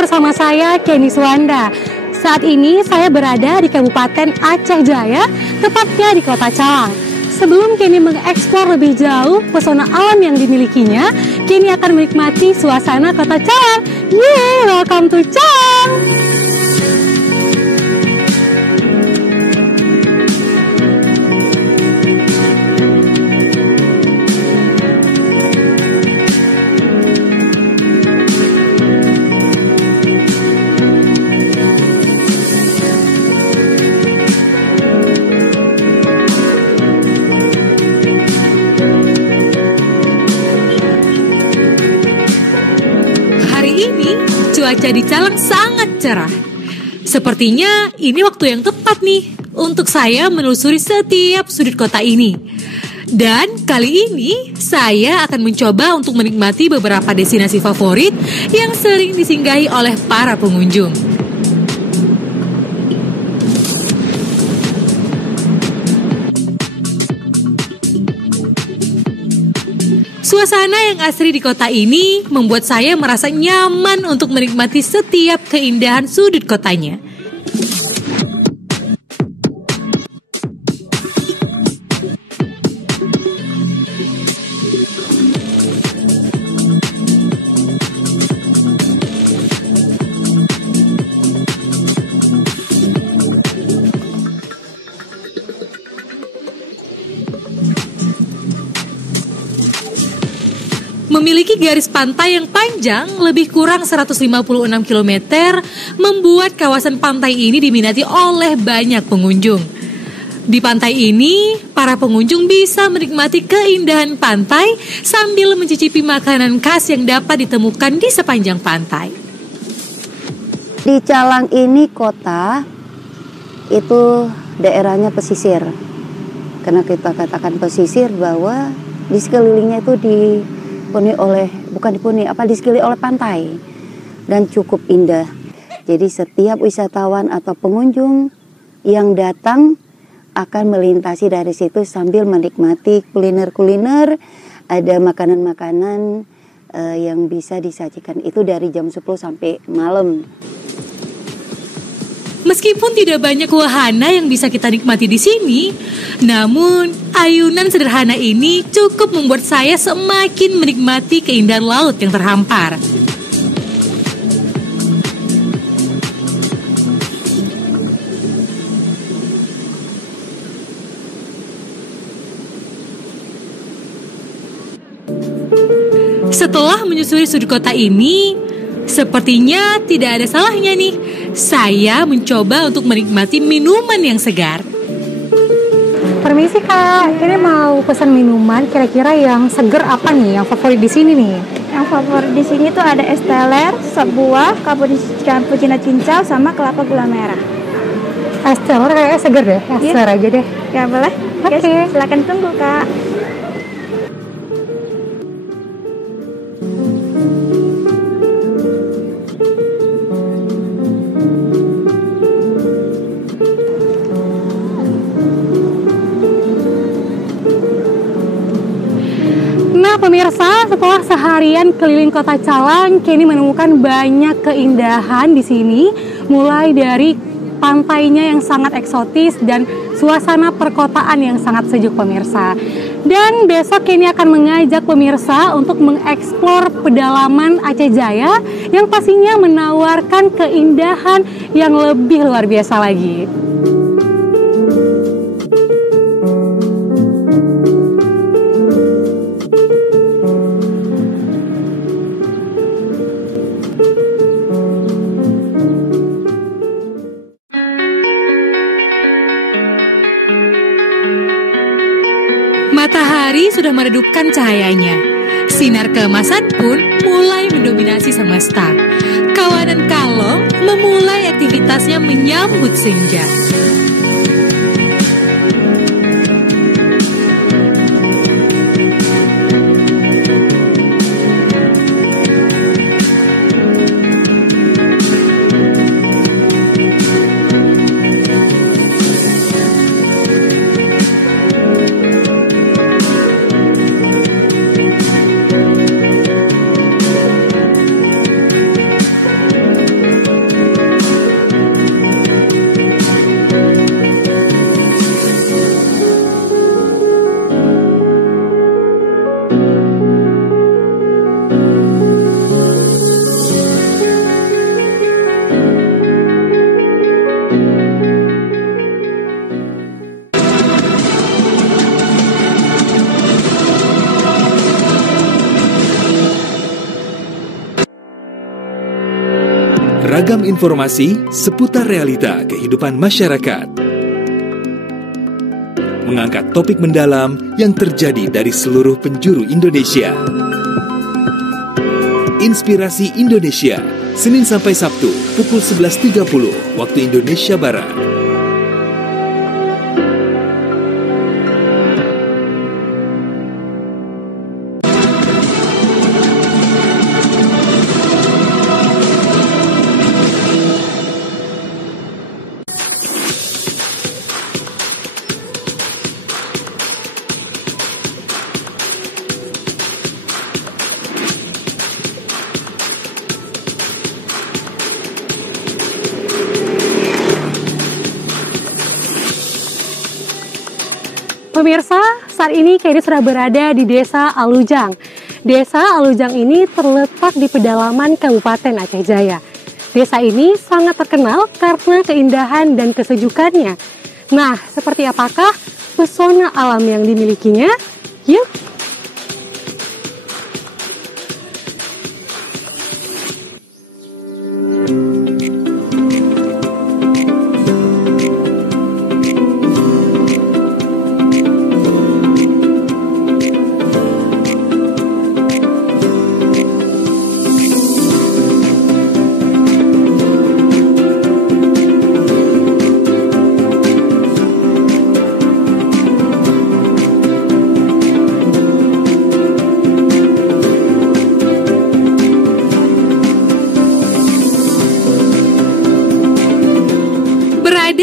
bersama saya Kenny Suwanda. Saat ini saya berada di Kabupaten Aceh Jaya, tepatnya di Kota Calang. Sebelum Kenny mengeksplor lebih jauh pesona alam yang dimilikinya, Kenny akan menikmati suasana Kota Calang. Yeay, welcome to Calang! Cuaca di Calang sangat cerah. Sepertinya ini waktu yang tepat nih untuk saya menelusuri setiap sudut kota ini. Dan kali ini saya akan mencoba untuk menikmati beberapa destinasi favorit yang sering disinggahi oleh para pengunjung. Suasana yang asri di kota ini membuat saya merasa nyaman untuk menikmati setiap keindahan sudut kotanya. Memiliki garis pantai yang panjang lebih kurang 156 km, membuat kawasan pantai ini diminati oleh banyak pengunjung. Di pantai ini, para pengunjung bisa menikmati keindahan pantai sambil mencicipi makanan khas yang dapat ditemukan di sepanjang pantai. Di Calang ini kota, itu daerahnya pesisir. Karena kita katakan pesisir bahwa di sekelilingnya itu disekelilingi oleh pantai dan cukup indah. Jadi setiap wisatawan atau pengunjung yang datang akan melintasi dari situ sambil menikmati kuliner-kuliner, ada makanan-makanan yang bisa disajikan itu dari jam 10 sampai malam. Meskipun tidak banyak wahana yang bisa kita nikmati di sini, namun ayunan sederhana ini cukup membuat saya semakin menikmati keindahan laut yang terhampar. Setelah menyusuri sudut kota ini, sepertinya tidak ada salahnya nih saya mencoba untuk menikmati minuman yang segar. Permisi Kak, ini mau pesan minuman, kira-kira yang segar apa nih, yang favorit di sini nih? Yang favorit di sini tuh ada es teler, sebuah, cappuccino cincau, sama kelapa gula merah. Es teler kayaknya segar deh, es teler aja deh. Ya boleh? Oke. Silakan tunggu Kak. Pemirsa, setelah seharian keliling kota Calang, Kenny menemukan banyak keindahan di sini, mulai dari pantainya yang sangat eksotis dan suasana perkotaan yang sangat sejuk pemirsa. Dan besok Kenny akan mengajak pemirsa untuk mengeksplor pedalaman Aceh Jaya yang pastinya menawarkan keindahan yang lebih luar biasa lagi. Matahari sudah meredupkan cahayanya. Sinar keemasan pun mulai mendominasi semesta. Kawanan kalong memulai aktivitasnya menyambut senja. Beragam informasi seputar realita kehidupan masyarakat. Mengangkat topik mendalam yang terjadi dari seluruh penjuru Indonesia. Inspirasi Indonesia, Senin sampai Sabtu, pukul 11.30 waktu Indonesia Barat. Pemirsa, saat ini Kenny sudah berada di Desa Alujang. Desa Alujang ini terletak di pedalaman Kabupaten Aceh Jaya. Desa ini sangat terkenal karena keindahan dan kesejukannya. Nah, seperti apakah pesona alam yang dimilikinya? Yuk!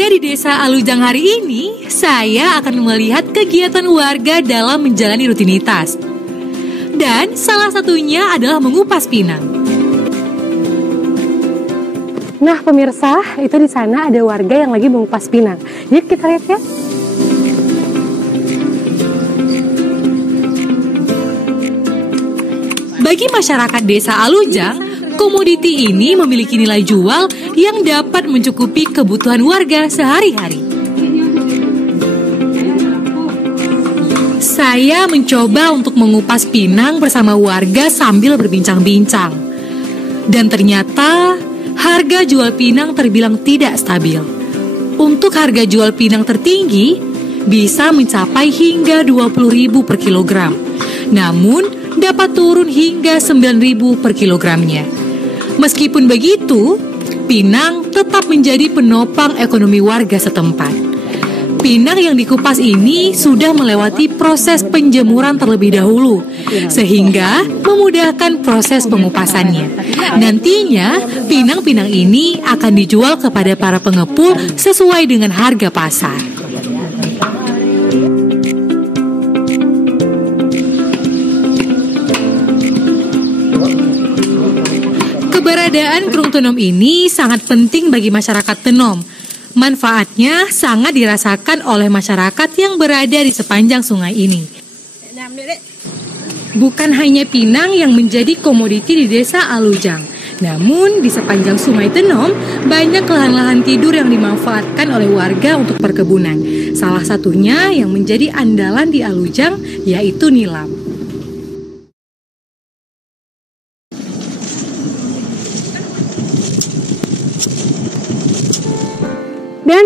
Di Desa Alujang hari ini, saya akan melihat kegiatan warga dalam menjalani rutinitas. Dan salah satunya adalah mengupas pinang. Nah, pemirsa, itu di sana ada warga yang lagi mengupas pinang. Yuk kita lihat ya. Bagi masyarakat Desa Alujang, komoditi ini memiliki nilai jual yang dapat mencukupi kebutuhan warga sehari-hari. Saya mencoba untuk mengupas pinang bersama warga sambil berbincang-bincang. Dan ternyata harga jual pinang terbilang tidak stabil. Untuk harga jual pinang tertinggi bisa mencapai hingga 20.000 per kilogram. Namun dapat turun hingga 9.000 per kilogramnya. Meskipun begitu, pinang tetap menjadi penopang ekonomi warga setempat. Pinang yang dikupas ini sudah melewati proses penjemuran terlebih dahulu, sehingga memudahkan proses pengupasannya. Nantinya, pinang-pinang ini akan dijual kepada para pengepul sesuai dengan harga pasar. Keberadaan Krung Tenom ini sangat penting bagi masyarakat Tenom. Manfaatnya sangat dirasakan oleh masyarakat yang berada di sepanjang sungai ini. Bukan hanya pinang yang menjadi komoditi di Desa Alujang, namun di sepanjang sungai Tenom banyak lahan-lahan tidur yang dimanfaatkan oleh warga untuk perkebunan. Salah satunya yang menjadi andalan di Alujang yaitu nilam. Dan